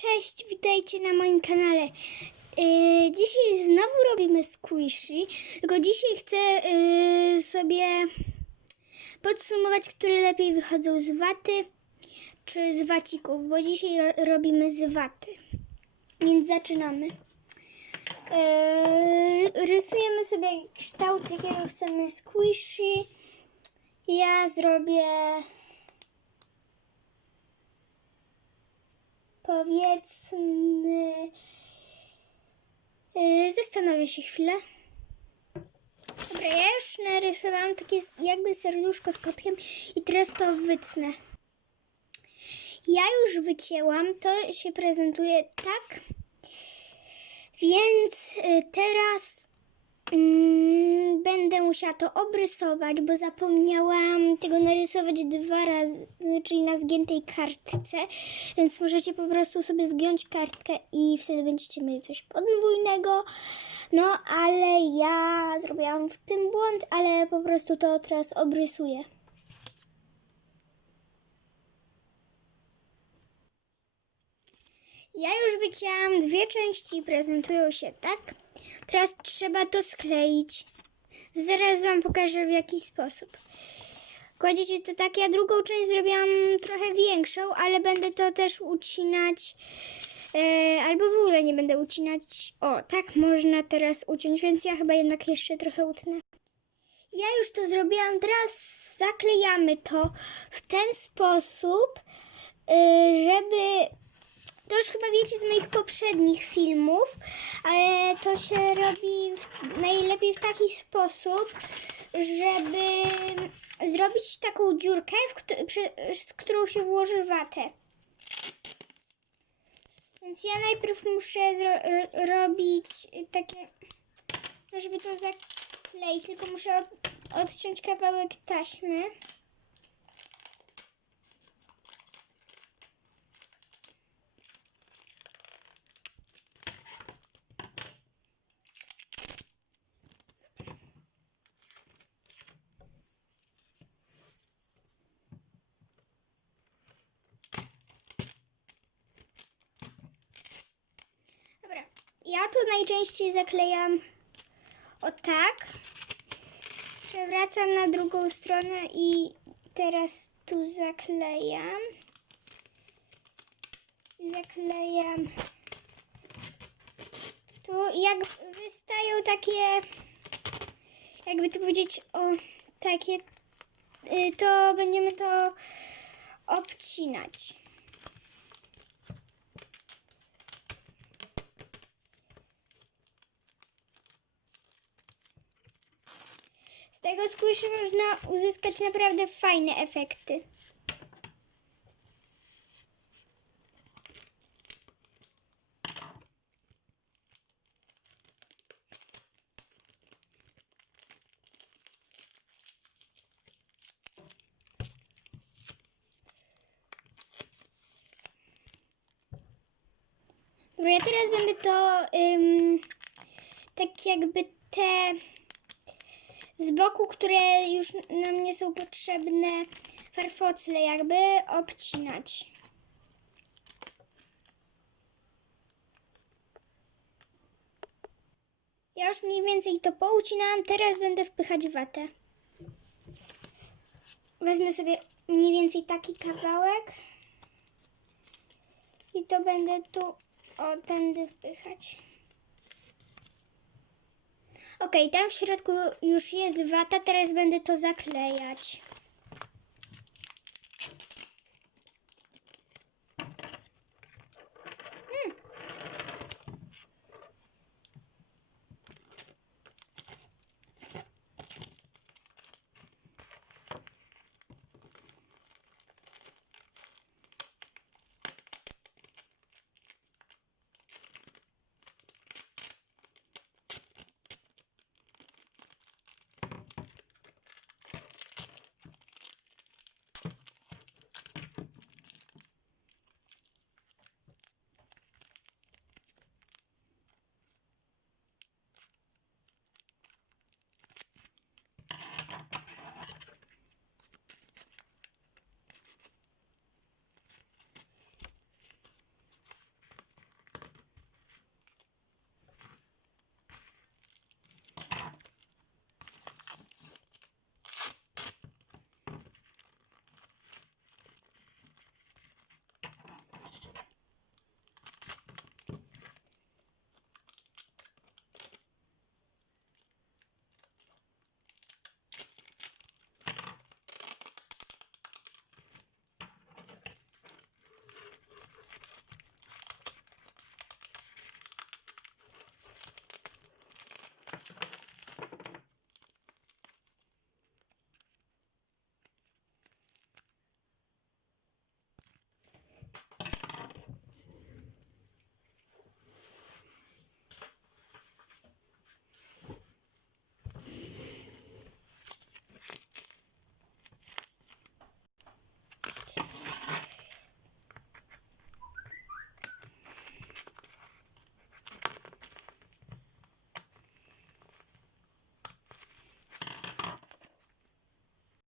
Cześć, witajcie na moim kanale. Yy, dzisiaj znowu robimy squishy, tylko dzisiaj chcę yy, sobie podsumować, które lepiej wychodzą z waty czy z wacików, bo dzisiaj ro robimy z waty. Więc zaczynamy. Yy, rysujemy sobie kształt, jakiego chcemy squishy. Ja zrobię powiedzmy. Yy, zastanowię się chwilę. Dobra, ja już narysowałam takie jakby serduszko z kotkiem i teraz to wytnę. Ja już wycięłam, to się prezentuje tak. Więc y, teraz mm, będę musiała to obrysować, bo zapomniałam tego narysować dwa razy, czyli na zgiętej kartce. Więc możecie po prostu sobie zgiąć kartkę i wtedy będziecie mieli coś podwójnego. No, ale ja zrobiłam w tym błąd, ale po prostu to teraz obrysuję. Ja już wycięłam dwie części, prezentują się tak. Teraz trzeba to skleić. Zaraz Wam pokażę w jaki sposób. Kładziecie to tak, ja drugą część zrobiłam trochę większą, ale będę to też ucinać, e, albo w ogóle nie będę ucinać. O, tak można teraz uciąć, więc ja chyba jednak jeszcze trochę utnę. Ja już to zrobiłam, teraz zaklejamy to w ten sposób, e, żeby to już chyba wiecie z moich poprzednich filmów, ale to się robi w, najlepiej w taki sposób, żeby zrobić taką dziurkę, w, z którą się włoży watę. Więc ja najpierw muszę ro- robić takie, żeby to zakleić, tylko muszę od, odciąć kawałek taśmy. Tu najczęściej zaklejam o tak. Przewracam na drugą stronę i teraz tu zaklejam. Zaklejam. Tu jak wystają takie, jakby to powiedzieć, o takie, y, to będziemy to obcinać. Tego squishy można uzyskać naprawdę fajne efekty. Dobra, ja teraz będę to ym, tak jakby te z boku, które już nam nie są potrzebne, farfocle jakby obcinać. Ja już mniej więcej to poucinałam, teraz będę wpychać watę. Wezmę sobie mniej więcej taki kawałek i to będę tu o tędy wpychać. Ok, tam w środku już jest wata, teraz będę to zaklejać.